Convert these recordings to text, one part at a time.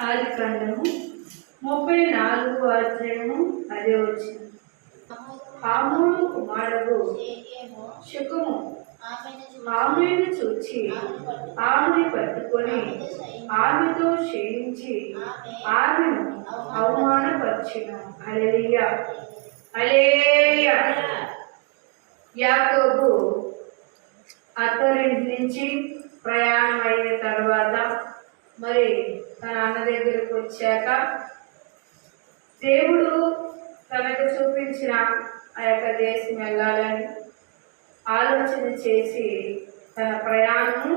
ఆది కాండము ముప్పై నాలుగు అధ్యాయము అదే వచ్చింది. హామూను కుమారుడు శుకము ఆమెను చూచి ఆమెని పట్టుకొని ఆమెతో క్షయించి ఆమెను అవమానపరిచిన. అలెలియా అలేయ యాకోబు అత్తరింటి నుంచి ప్రయాణం అయిన తర్వాత మరి తన అన్న దగ్గరకు వచ్చాక దేవుడు తనకు చూపించిన ఆ యొక్క దేశం వెళ్ళాలని ఆలోచన చేసి తన ప్రయాణము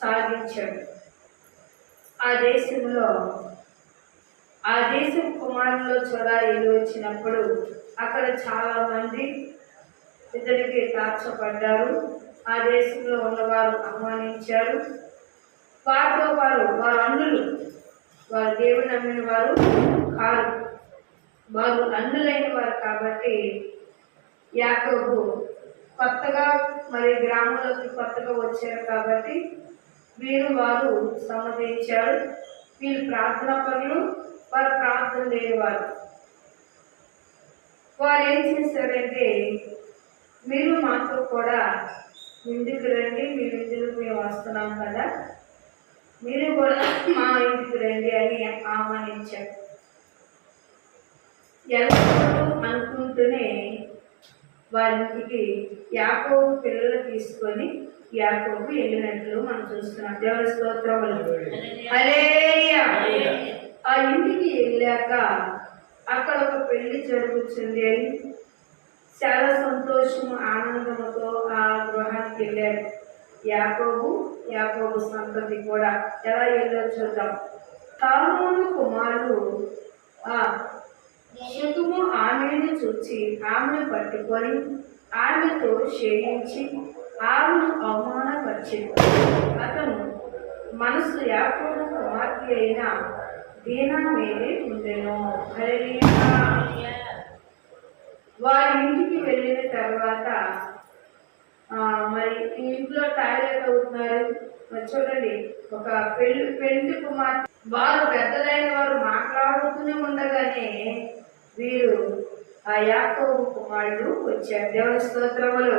సాగించాడు. ఆ దేశంలో ఆ దేశం కుమారుల్లో చొరాయిలు వచ్చినప్పుడు అక్కడ చాలా మంది ఇతనికి తార్చబడ్డారు ఆ దేశంలో ఉన్నవారు అవమానించారు. వారితో వారు వారు అన్నులు. వారు దేవుని నమ్మిన వారు కారు. వారు అన్నులైన వారు కాబట్టి యాకోబు కొత్తగా మరి గ్రామంలోకి కొత్తగా వచ్చారు కాబట్టి వీరు వారు సమ్మతించారు వీళ్ళు ప్రార్థన పనులు వారు ప్రార్థన లేనివారు. వారు వారు ఏం చేశారంటే మీరు మాతో కూడా ఇంటికి రండి మీ ఇంటికి మేము వస్తున్నాం కదా. మీరు కూడా మా ఇంటికి రండి అని ఆహ్వానించారు. ఎల్లప్పుడూ అనుకుంటూనే వారింటికి యాకోబు పిల్లలు తీసుకొని యాకోబు వెళ్ళినట్లు మనం చూస్తున్నాం. దేవుని స్తోత్రములు. ఆ ఇంటికి వెళ్ళాక అక్కడ ఒక పెళ్ళి జరుగుతుంది అని చాలా సంతోషము ఆనందముతో ఆ గృహానికి వెళ్ళారు. యాకోబు యాకోబు సంతతి కూడా ఎలా వెళ్ళో చూద్దాం. తామూను కుమారుడు ఆ శకుము ఆమెను చూచి ఆమెను పట్టుకొని ఆమెతో చేయించి ఆమెను అవమానపరిచింది. అతను మనసు యాకోబు కుమార్తె అయిన దీనా మీదే ఉండెను వారి ఇంటికి వెళ్ళిన తర్వాత మరి ఈ ఇంట్లో టాయిలెట్ అవుతున్నారు? చూడండి ఒక పెళ్ళి పెళ్ళి కుమార్తె వారు పెద్దలైన వారు మాట్లాడుతూనే ఉండగానే వీరు ఆ యాకోబు కుమారుడు వచ్చారు. దేవుని స్తోత్రములు.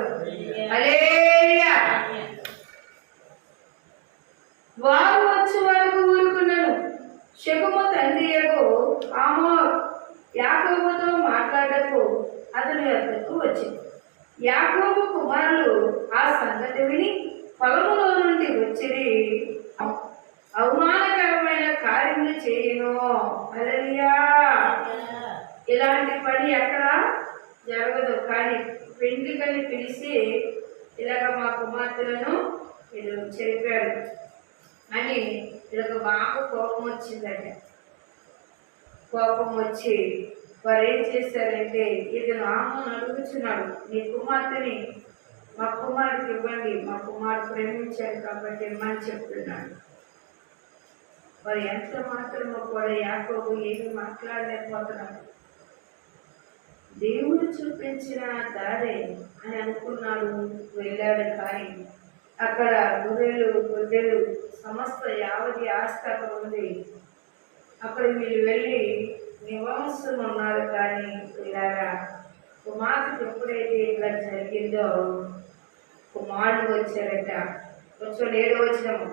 వారు వచ్చి వరకు ఊరుకున్నాను. శకుము తండ్రి ఆమో యాకోబుతో మాట్లాడకు అతని వద్దకు వచ్చింది. యాకోబు కుమారులు ఆ సంగతి విని పొలములో నుండి వచ్చిరి. అవమానకరమైన కార్యములు చేయను. అలలియా ఇలాంటి పని ఎక్కడ జరగదు. కానీ పెండ్లికని పిలిచి ఇలాగ మా కుమార్తెలను వీళ్ళు చెరిపాడు అని వీళ్ళకి బాగా కోపం వచ్చిందంట కోపం వచ్చి వారు ఏం చేశారంటే ఇతను ఆమెను అడుగుచున్నాడు నీ కుమార్తెని మా కుమారుడికి ఇవ్వండి. మా కుమారు ప్రేమించాడు కాబట్టి ఇమ్మని చెప్తున్నాడు. వారు ఎంత మాత్రమో కూడా యాకోబు ఏమి మాట్లాడలేకపోతున్నాడు. దేవుడు చూపించిన దారే అని అనుకున్నాడు వెళ్ళాడు కానీ అక్కడ గొర్రెలు గొడ్డెలు సమస్త యావతి ఆస్తి అక్కడ ఉంది. అక్కడ వీళ్ళు వెళ్ళి నివాసం ఉన్నారు కానీ ఇలాగా కుమార్తెకు ఎప్పుడైతే ఇలా జరిగిందో కుమారుడు వచ్చారట కొంచెం ఏడో వచ్చాము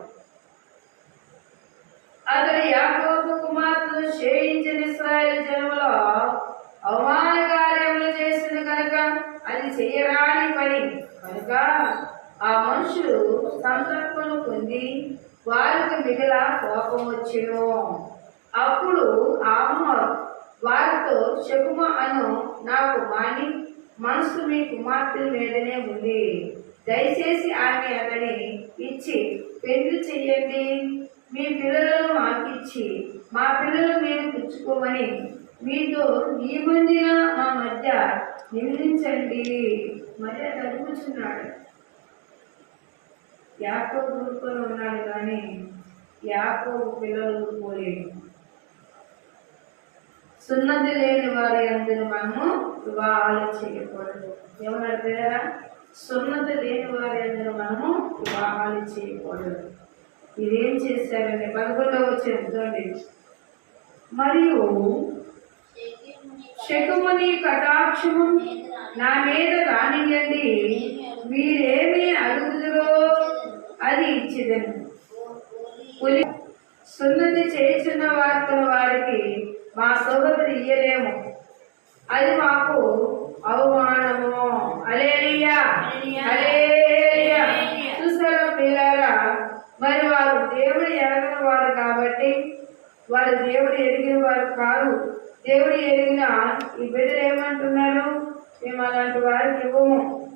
అతడు యాకోబు కుమార్తెను క్షేయించిన ఇస్రాయల్ జనములో అవమాన కార్యములు చేసిన కనుక అది చేయరాని పని. కనుక ఆ మనుషులు సంతర్పణ పొంది వారికి మిగల కోపం వచ్చెను అప్పుడు ఆమె వారితో శకుమ అను నాకు మాని మనసు మీ కుమార్తె మీదనే ఉంది. దయచేసి ఆమె అతని ఇచ్చి పెళ్ళి చెయ్యండి. మీ పిల్లలను మాకిచ్చి మా పిల్లలు మీరు పుచ్చుకోమని మీతో నియమందిన మా మధ్య నిందించండి. మరి అది కూర్చున్నాడు. యాకో గురుకులు ఉన్నాడు కానీ యాకో పిల్లలు పోలేదు సున్నతి లేని వారి అందరూ మనము వివాహాలు చేయకూడదు. ఏమన్నారు పిల్లరా సున్నతి లేని వారి అందరూ మనము వివాహాలు చేయకూడదు. ఇదేం చేశారండి పదకొండవ వచ్చిన మరియు శకుముని కటాక్షము నా మీద రానియండి. మీరేమి అడుగుదురో అది ఇచ్చిదను. సున్నతి చేసిన వార్తల వారికి మా సోదరు ఇయ్యలేము. అది మాకు అవమానము. అలేలియా చూసారా పిల్లారా? మరి వారు దేవుడు ఎరగని వారు కాబట్టి వారు దేవుడు ఎరిగిన వారు కారు. దేవుడు ఎరిగిన ఈ బిడ్డలు ఏమంటున్నారు? మేము అలాంటి వారికి ఇవ్వము.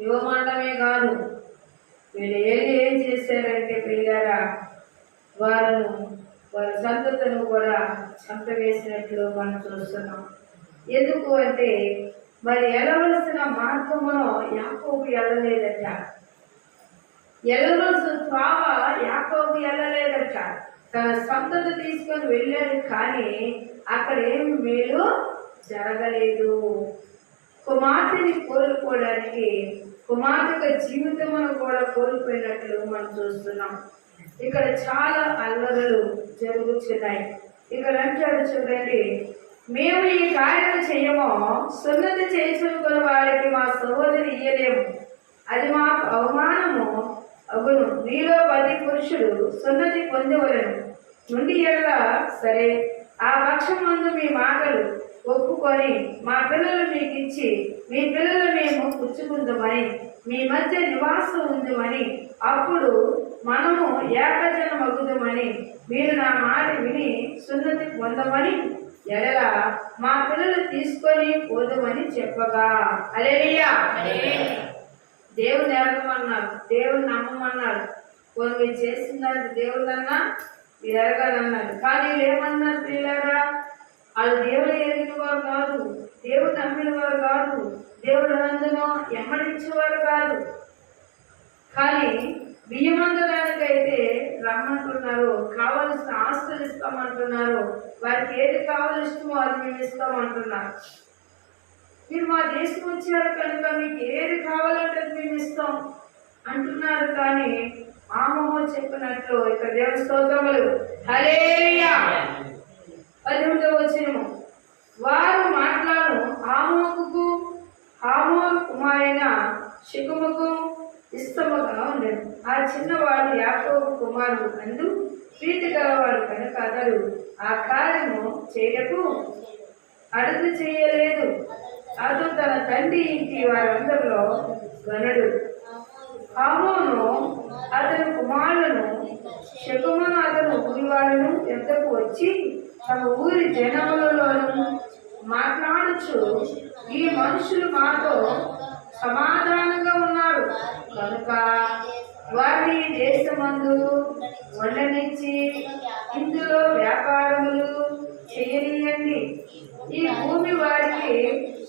ఇవ్వమంటమే కాదు. వీళ్ళు ఏది ఏం చేశారంటే పిల్లారా? వారిను వారి సంతతను కూడా చంపవేసినట్లు మనం చూస్తున్నాం. ఎందుకు అంటే మరి వెళ్ళవలసిన మార్గమును యాకోబు వెళ్ళలేదట వెళ్ళవలసిన త్వావ యాకోబు వెళ్ళలేదట తన సంతత తీసుకొని వెళ్ళాడు కానీ అక్కడ ఏం మేలు జరగలేదు. కుమార్తెని కోల్పోవడానికి కుమార్తె జీవితమును కూడా కోల్పోయినట్లు మనం చూస్తున్నాం. ఇక్కడ చాలా అల్లరులు జరుగుతున్నాయి ఇక్కడ అంటాడు చూడండి మేము ఈ కార్యం చేయమో. సున్నతి చేసుకున్న వారికి మా సహోదరి ఇయ్యలేము. అది మాకు అవమానము అగును. మీలో పది పురుషుడు సున్నతి పొందవలను నుండి ఎడల సరే. ఆ పక్షం ముందు మీ మాటలు ఒప్పుకొని మా పిల్లలు మీకు ఇచ్చి మీ పిల్లలు మేము పుచ్చుకుందామని మీ మధ్య నివాసం ఉందమని అప్పుడు మనము ఏకజన మగుదమని మీరు నా మాట విని సున్నతి పొందమని ఎడల మా పిల్లలు తీసుకొని పోదామని చెప్పగా. అలేలియా దేవుని ఎరగమన్నారు దేవుని నమ్మమన్నారు. కొన్ని మీరు చేసిందంటే దేవుడన్నా మీరు ఎరగాలన్నారు. కానీ వీళ్ళు ఏమన్నారు పిల్లరా వాళ్ళు దేవుడు ఎరిగిన వారు కాదు దేవుడు నమ్మిన వారు కాదు దేవుడు అందులో ఎమ్మడించేవారు కాదు. కానీ బియ్యమందడానికైతే రమ్మంటున్నారు కావలసిన ఆస్తులు ఇస్తామంటున్నారు. వారికి ఏది కావలిష్టమో అది మేము ఇస్తామంటున్నారు. మీరు మా దేశం వచ్చారు కనుక మీకు ఏది కావాలంటే అది మేము ఇస్తాం అంటున్నారు కానీ ఆమోహో చెప్పినట్లు ఇక్కడ దేవుని స్తోత్రములు. హలేయా పదిహేడవ వచ్చినము. వారు మాట్లాడు ఆమోకు ఆమో కుమారైన శకుముకు ఇష్టముగా ఉండేది ఆ చిన్నవాడు యాకోబు కుమారుడు అందు ప్రీతి గలవాడు కనుక అతడు ఆ కార్యము చేయటకు అడుగు చేయలేదు. అతడు తన తండ్రి ఇంటి వారందరిలో గనుడు. ఆమోను అతని కుమారులను శకుమను అతను ఊరివాళ్ళను ఎంతకు వచ్చి తమ ఊరి జనములలోను మాట్లాడుచు ఈ మనుషులు మాతో సమాధానంగా ఉన్నారు కనుక వారిని దేశమందు వండనిచ్చి ఇందులో వ్యాపారములు చేయనీయండి. ఈ భూమి వారికి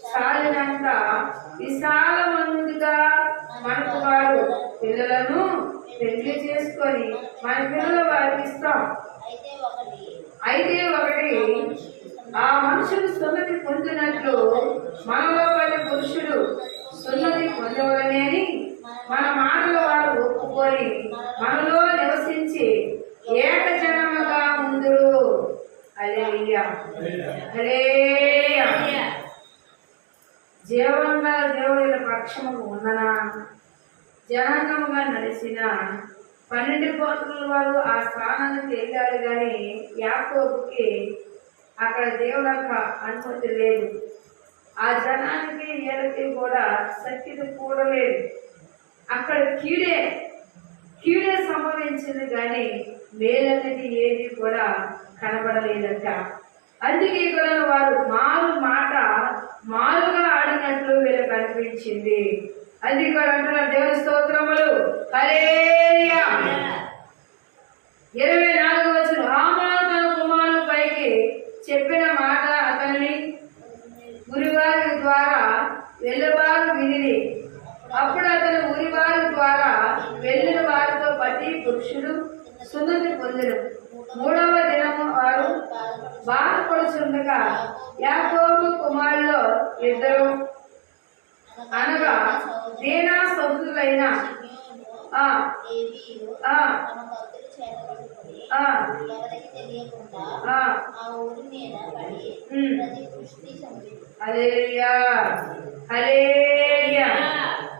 చాలినంత విశాలమందుగా మనకు వారు పిల్లలను పెళ్ళి చేసుకొని మన పిల్లల వారికి ఇస్తాం. అయితే ఒకటి ఆ మనుషులు సున్నతి పొందినట్లు మనలో వారి పురుషుడు సున్నతి పొందవలనే అని మన మాటలు వారు ఒప్పుకొని మనలో నివసించి ఏకజనముగా ముందురు అలేలియా హల్లెలూయా. జీవనంగా దేవుడి పక్షము ఉన్ననా? జనాంగముగా నడిచిన పన్నెండు కోట్ల వారు ఆ స్థానానికి వెళ్ళారు కానీ యాకోబుకి అక్కడ దేవుడు అనుమతి లేదు. ఆ జనానికి వీళ్ళకి కూడా శక్తి కూడలేదు. అక్కడ కీడే కీడే సంభవించింది కానీ మేలన్నది ఏది కూడా కనబడలేదట. అందుకే ఇక్కడ వారు మారు మాట మారుగా ఆడినట్లు వీళ్ళకి అనిపించింది అది ఇక్కడ అంటున్నారు దేవుని స్తోత్రములు. ఇరవై నాలుగు వచ్చిన హామాను తన కుమారుడు పైకి చెప్పిన మాట అతని వెళ్ళవారు వినిది అప్పుడు అతను ఉరివారి ద్వారా వెళ్ళిన వారితో పట్టి పురుషుడు సున్నతి పొందిన. మూడవ దినము వారు బాధపడుచుండగా యాకోబు కుమారులో ఇద్దరు అనగా దీనా సౌతులైన ఆ. ఊరి మీద పడి. ప్రతి దృష్టి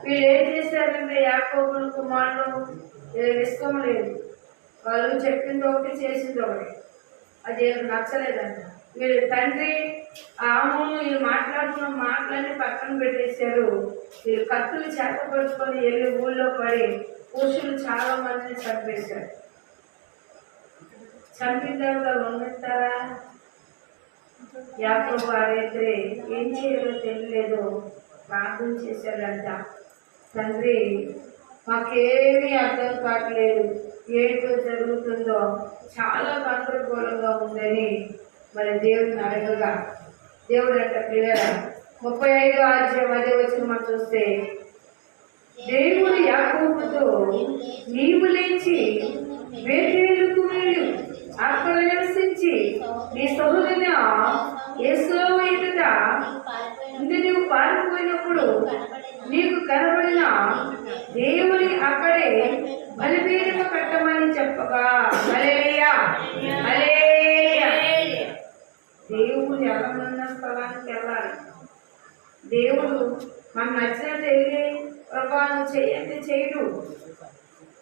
వీళ్ళు ఏం చేశారంటే యాకోబుల కుమారులు ఇష్టం లేదు. వాళ్ళు చెప్పింది ఒకటి చేసింది ఒకటి. అది నచ్చలేదంట. వీళ్ళు తండ్రి ఆమెను వీళ్ళు మాట్లాడుతున్న మాటలన్నీ పక్కన పెట్టేశారు. వీళ్ళు కత్తులు చేతపరుచుకొని వెళ్ళి ఊళ్ళో పడి పురుషులు చాలా మందిని చంపేశారు. చంపిన తర్వాత వండుతారా యాకోబు వారైతే ఏం చేయాలో తెలియలేదు. ప్రార్థన చేశాడంట. తండ్రి మాకేమీ అర్థం కావట్లేదు. ఏంటో జరుగుతుందో చాలా గందరగోళంగా ఉందని మరి దేవుడిని అడగగా. దేవుడు అంట పిల్లల ముప్పై ఐదు అధ్యాయం అదే వచ్చిన మనం చూస్తే దేవుడు యాకోబుతో నీవు లేచి వేటేలుకు దేవుడు మన నచ్చినట్టు వెళ్ళి ప్రభా నువ్వు చేయండి చేయడు.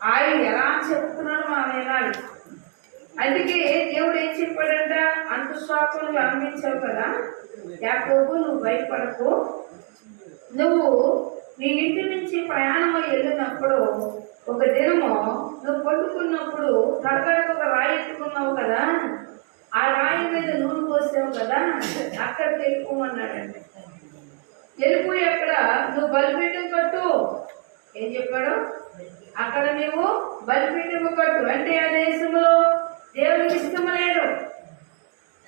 ఆయన ఎలా చెప్తున్నాడు మనం వినాలి. అందుకే దేవుడు ఏం చెప్పాడంట? అంత శ్వాసలు నువ్వు అనిపించావు కదా? యాకోబు నువ్వు భయపడకు. నువ్వు నీ ఇంటి నుంచి ప్రయాణం వెళ్ళినప్పుడు ఒక దినము నువ్వు పట్టుకున్నప్పుడు తడగడకు ఒక రాయి ఎత్తుకున్నావు కదా? ఆ రాయి మీద నూనె పోసావు కదా? అక్కడ వెళ్ళిపోమన్నాడండి వెళ్ళిపోయి అక్కడ నువ్వు బలిపీఠం కట్టు. ఏం చెప్పాడు? అక్కడ నీవు బలిపీఠము కట్టు. అంటే ఆ దేశంలో దేవునికి ఇష్టం లేదు.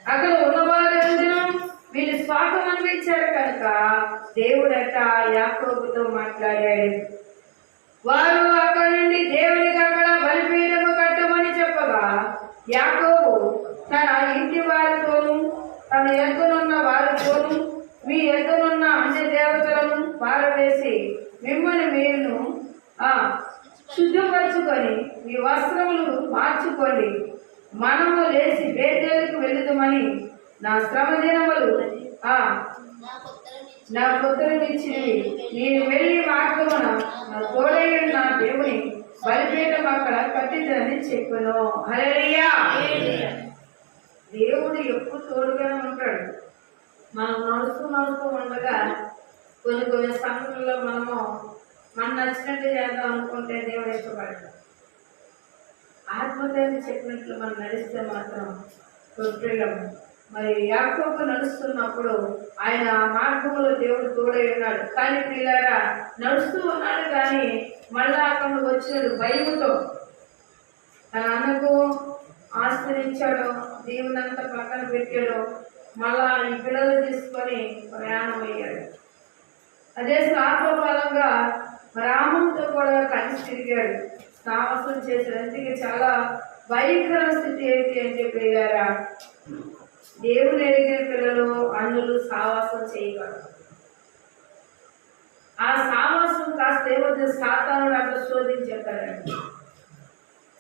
అక్కడ ఉన్నవారందరూ వీళ్ళు స్వాగతం అనిపించారు కనుక దేవుడట యాకోబుతో మాట్లాడాడు. వారు అక్కడ నుండి దేవునికి అక్కడ బలిపీఠము కట్టమని చెప్పగా యాకోబు తన ఇంటి వారితోనూ తన ఎద్దునున్న వారితోనూ మీ ఎద్దునున్న అన్య దేవతలను పారవేసి మిమ్మల్ని మీరును ఆ, శుద్ధపరచుకొని మీ వస్త్రములు మార్చుకోండి. మనము లేచి బేతేలకు వెళుదామని నా శ్రమ దినములు నా పుత్రుని ఇచ్చింది నేను వెళ్ళి మార్గమున నా తోడైన నా దేవుని బలిపీఠం అక్కడ కట్టిందని చెప్పాను. హల్లెలూయా. దేవుడు ఎప్పుడు తోడుగానే ఉంటాడు. మనం నడుస్తూ నడుస్తూ ఉండగా కొన్ని కొన్ని సమయంలో మనము మనం నచ్చినట్టు చేద్దాం అనుకుంటే దేవుడు ఇష్టపడతాం ఆత్మదేవి చెప్పినట్లు మనం నడిస్తే మాత్రం తొట్టిల్లము మరి యాకోబు నడుస్తున్నప్పుడు ఆయన మార్గంలో దేవుడు తోడై ఉన్నాడు. కానీ పిల్లారా నడుస్తూ ఉన్నాడు కానీ మళ్ళా అక్కడ వచ్చినాడు భయముతో. తన అన్నకు ఆశ్రయించాడు దేవునంతా పక్కన పెట్టాడు. మళ్ళా ఈ పిల్లలు తీసుకొని ప్రయాణం అయ్యాడు అదే శ్రాపఫలంగా రామునితో కూడా కలిసి తిరిగాడు. సాహసం చేశాడు అందుకే చాలా భయంకర స్థితి ఏంటి అని చెప్పి అడిగారా? దేవుని ఎరిగిన పిల్లలు అన్నులు సావాసం చేయగలరు ఆ సావాసం కాస్త ఏమవుతుంది? సాతానుడు అంత శోధించేస్తాడండి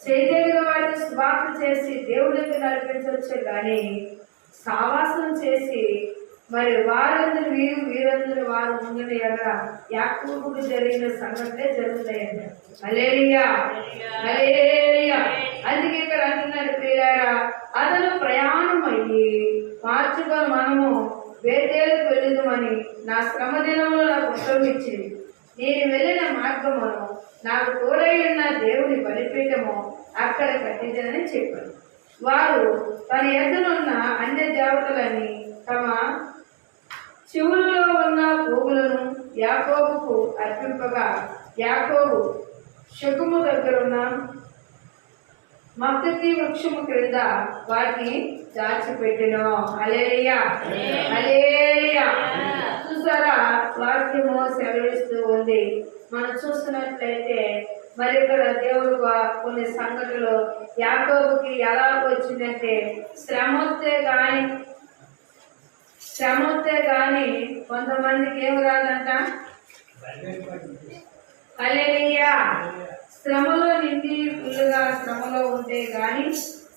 చైతన్య వారిని స్వార్థ చేసి దేవుడి దగ్గర నడిపించవచ్చే కానీ సావాసం చేసి మరి వారందరూ వీరు వీరందరూ వారు ఉందని ఎడల యాకోబుకు జరిగిన సంఘటనే జరుగుతాయండి మలేరియా మలేరియా అందుకే ఇక్కడ అంటున్నాడు ప్రియారా అతను ప్రయాణం అయ్యి మార్చుగా మనము వేదేలకు వెళ్ళదుమని నా శ్రమ దినంలో నాకు ఉత్తరం ఇచ్చింది నేను వెళ్ళిన మార్గమును నాకు తోడై ఉన్న దేవుని బలిపీఠము అక్కడ కట్టిందని చెప్పాను. వారు తన ఎద్దునున్న అన్య దేవతలని తమ చెవులలో ఉన్న పోగులను యాకోబుకు అర్పింపగా యాకోబు శకుము దగ్గరున్న మక్కతి వృక్షము క్రింద వాటిని దాచిపెట్టెను. చూసారా వాక్యము సెలవిస్తూ ఉంది. మనం చూస్తున్నట్లయితే మరి ఇక్కడ దేవుడు కొన్ని సంగతులు యాకోబుకి ఎలా వచ్చిందంటే శ్రమొత్తే గాని శ్రమొత్తే గాని కొంతమందికి ఏం రాదంట? అలేలియా శ్రమలో నిండి ఫుల్గా శ్రమలో ఉంటే గాని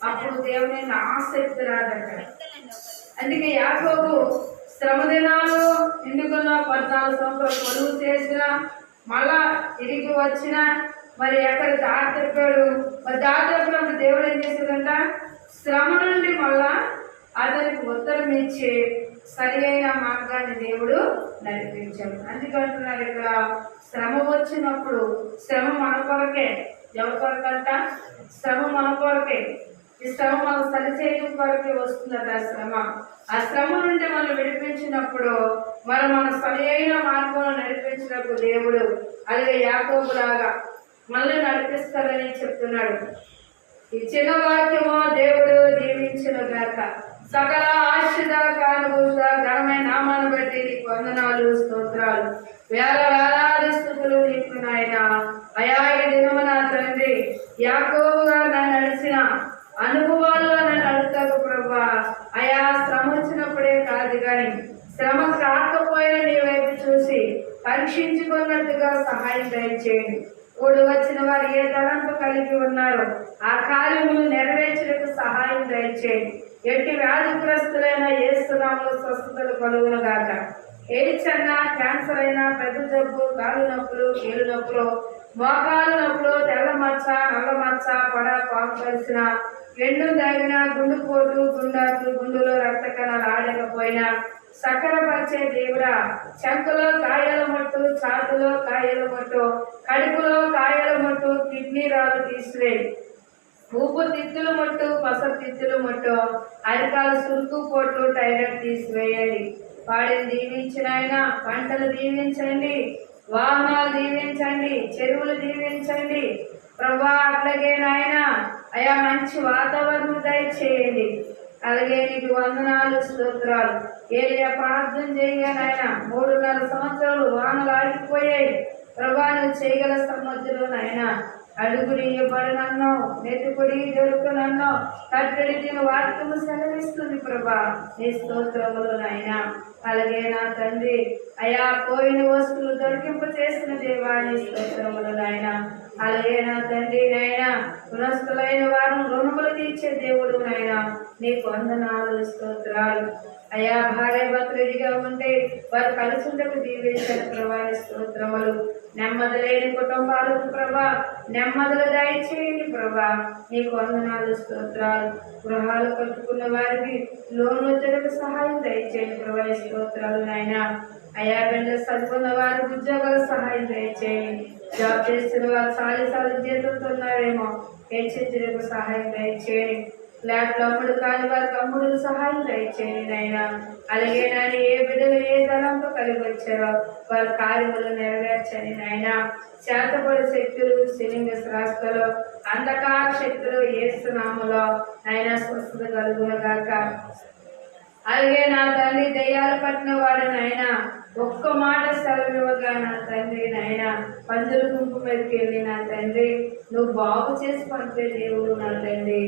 అప్పుడు దేవుని ఆసక్తి రాదంట. అందుకే యాకోబు శ్రమ దినాలు నిండుకున్న పద్నాలుగు సంవత్సరాలు కొలువు చేసిన మళ్ళా తిరిగి వచ్చిన మరి ఎక్కడ దారి తప్పాడు. మరి దారి తప్పినప్పుడు దేవుడు ఏం చేశాడంట? శ్రమ నుండి మళ్ళా అతనికి ఉత్తరం ఇచ్చి సరి అయిన మార్గాన్ని దేవుడు నడిపించాడు. అందుకంటున్నారు ఇక్కడ? శ్రమ వచ్చినప్పుడు శ్రమ మన కొరకే. ఎవరి కొరకంట? శ్రమ మన కొరకే. ఈ శ్రమ మనం సరిచేయడం కొరకే వస్తుందట ఆ శ్రమ. ఆ శ్రమ నుండి మనం విడిపించినప్పుడు మనం మన సరి అయిన మార్గంలో నడిపించినప్పుడు దేవుడు అలాగే యాకోబులాగా మళ్ళీ నడిపిస్తారని చెప్తున్నాడు. ఇచ్చిన చిన్న వాక్యము దేవుడు దీవించిన గాక. సకల ఆశ్రిత కానుభూత ఘనమైన నామాన్ని బట్టి నీకు వందనాలు స్తోత్రాలు. వేల వేలాది స్థుతులు నీకు నాయన. అయా ఈ దినము నా తండ్రి. యాకోగా నన్ను నడిచిన అనుభవాల్లో నన్ను అడుగుతాకు ప్రభా. అయా శ్రమ వచ్చినప్పుడే కాదు కానీ శ్రమ కాకపోయినా నీ వైపు చూసి పరీక్షించుకున్నట్టుగా సహాయం దయచేయండి. కూడి వచ్చిన వారు ఏ తలంపు కలిగి ఉన్నారో ఆ కార్యములు నెరవేర్చడానికి సహాయం దయచేయండి. ఎట్టి వ్యాధిగ్రస్తులైన ఏస్తున్నాము స్వస్థతలు కలుగును గాక. ఎయిడ్స్ అన్నా క్యాన్సర్ అయినా పెద్ద జబ్బు కాలు నొప్పులు కీలు నొప్పులు మోకాలు నొప్పులు తెల్ల మచ్చ నల్ల మచ్చ పడ పాము కలిసిన ఎండు దాగిన గుండుపోటు గుండాకు గుండులో రక్త కణాలు ఆడకపోయినా సకరపరిచే దేవుడా చెంకలో కాయల మట్టు చాతులో కాయల మట్టు కడుపులో కాయల మట్టు కిడ్నీ రాళ్ళు తీసివేయి ఊపు తిత్తులు మట్టు పస తిత్తులు మట్టు అరికాలు సురుకు పొట్టు టైరాయిడ్ తీసివేయండి. వాడిని దీవించిన ఆయన పంటలు దీవించండి వాహనాలు దీవించండి చెరువులు దీవించండి. ప్రభా అట్లాగే నాయన అయా మంచి వాతావరణం దయచేయండి. అలాగే నీకు వందనాలు స్తోత్రాలు. ఏలియా ప్రార్థన చేయగా ఆయన మూడున్నర సంవత్సరాలు వానలు ఆగిపోయాయి ప్రభా చేయగల సముద్రం నాయన. అడుగుడి ఇవ్వబడనన్నో నెత్తుకుడి దొరుకునన్నావు కట్టడి నేను వాక్యము సెలవిస్తుంది ప్రభా. నీ స్తోత్రములు నాయన. అలాగే నా తండ్రి అయా పోయిన వస్తువులు దొరికింపు చేసిన దేవా నీ స్తోత్రములు నాయన. అలాగే నా తండ్రి నాయన రుణస్థులైన వారు రుణములు తీర్చే దేవుడు నాయన. నీకు వందనాలు స్తోత్రాలు. అయా భార్య భర్తలుడిగా ఉంటే వారు కలుసుండకు ఉండకు దీవించిన ప్రభా స్తోత్రములు. నెమ్మది లేని కుటుంబాలకు ప్రభా నెమ్మదులు దయచేయండి ప్రభా. నీకు వందనాలు స్తోత్రాలు. గృహాలు కట్టుకున్న వారికి లోన్ వచ్చేందుకు సహాయం దయచేయండి ప్రభా స్తోత్రాలు నాయన. అయా బిడ్డ చదువుకున్న వారికి ఉద్యోగాలు సహాయం దయచేయండి. జాబ్ చేస్తున్న వారు సాలి సాలి జీతంతో ఉన్నారేమో హెచ్చరించడానికి సహాయం దయచేయండి. ఫ్లాట్ లోపల కాని వారి తమ్ముడు సహాయం దయచేయండి నాయన. అలాగే నాయన ఏ బిడ్డలు ఏ తలంతో కలిగి వచ్చారో వారి కార్యములు నెరవేర్చని నాయన. శాతపడి శక్తులు శిలింగ శ్రాస్తులు అంధకార శక్తులు ఏసునాములో నాయన స్వస్థత కలుగునగాక అలాగే నా తల్లి దయ్యాలు పట్టిన వాడు నాయన. ఒక్క మాట సెలవివ్వగా నా తండ్రి నాయన పందుల గుంపు మీదకి వెళ్ళి నా తండ్రి నువ్వు బాగు చేసి పంపే దేవుడు నా తండ్రి.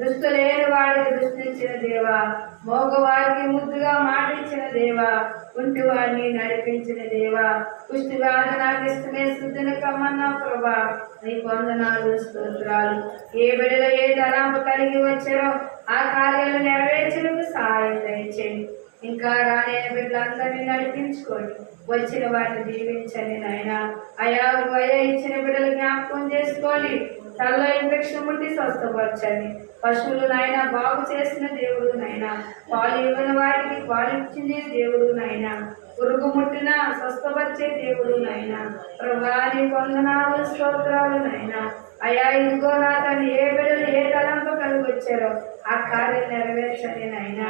దృష్టి లేని వాడికి దృష్టించిన దేవా మోగవారికి ముద్దుగా మాట ఇచ్చిన దేవా ఉంటి వారిని నడిపించిన దేవా. పుష్టి వ్యాధి నాకు ఇష్టమే శుద్ధిని కమ్మన్నా ప్రభా. నీ వందనాలు స్తోత్రాలు. ఏ బిడ్డలో ఏ తలాంపు కలిగి వచ్చారో ఆ కార్యాలు నెరవేర్చడానికి సహాయం దయచేయండి ఇంకా రాలేని బిడ్డలందరినీ నడిపించుకోండి వచ్చిన వాటిని దీవించండి నాయన. అయా వయ ఇచ్చిన బిడ్డలు జ్ఞాపకం చేసుకోండి. తల్ల ఇన్ఫెక్షన్ ఉండి స్వస్థపరచండి. పశువులు నాయన బాగు చేసిన దేవుడు నాయన. పాలు ఇవ్వని వారికి పాలు ఇచ్చింది దేవుడు నాయన. పురుగు ముట్టిన స్వస్థపరిచే దేవుడు నాయన. ప్రభాని వందనాలు స్తోత్రాలు నాయన. అయా ఇదిగో నా తను ఏ బిడ్డలు ఏ తలంపు కలిగి వచ్చారో ఆ కార్యం నెరవేర్చండి నాయన.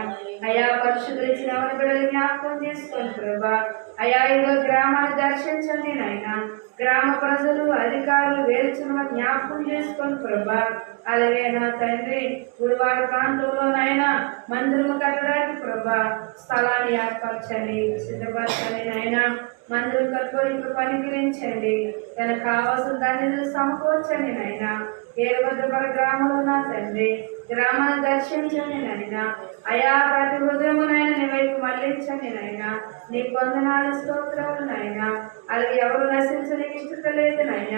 అయా పరిశుద్ధులు ఇచ్చిన బిడ్డలు జ్ఞాపకం చేసుకోండి ప్రభా. అయ్యా ఇదిగో గ్రామాన్ని దర్శించండి నాయన. గ్రామ ప్రజలు అధికారులు వేల్చిన జ్ఞాపకం చేసుకోండి ప్రభా. అలాగే నా తండ్రి గుడివాడ ప్రాంతంలో నాయన మందిరము కట్టడానికి ప్రభా స్థలాన్ని ఏర్పరచండి సిద్ధపరచండి నాయన. మందులు కట్టుకొని పనికిరించండి తనకు కావాల్సిన దాన్ని సమకూర్చండి నాయన. ఏరుభద్రపర గ్రామంలో నా తండ్రి గ్రామాన్ని దర్శించండి నాయన. అయా ప్రతి హృదయమునైనా నీ వైపు మళ్ళించండి నాయన. నీ వందనాలు స్తోత్రాలు నాయన. అలాగే ఎవరు నశించడానికి ఇష్టత లేదు నాయన.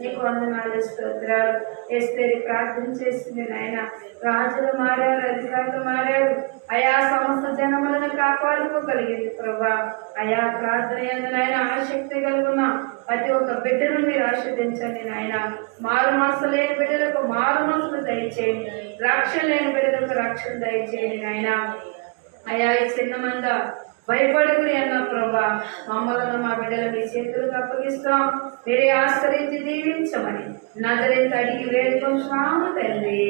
నీ వందనాలు స్తోత్రాలు ఎస్తేరి ప్రార్థన చేసింది నాయన. రాజులు మారారు అధికారులు మారారు. అయా సమస్త జనములను కాపాడుకోగలిగింది ప్రభా. అయా ప్రార్థన ఎందు నాయన ఆసక్తి కలుగున్నా ప్రతి ఒక్క బిడ్డను మీరు ఆశ్రదించండి నాయన. మారు మనసు లేని బిడ్డలకు మారు మనసును దయచేయండి. రక్షణ లేని బిడ్డలకు రక్షణ దయచేయండి నాయన. అయా ఈ చిన్న మంద భయపడుకుని అన్న ప్రభా మమ్మల్ని మా బిడ్డలు మీ చేతులకు అప్పగిస్తాం. మీరే ఆశ్రయించి దీవించమని నజరేత అడిగి వేడుకుంటున్నాము తండ్రి.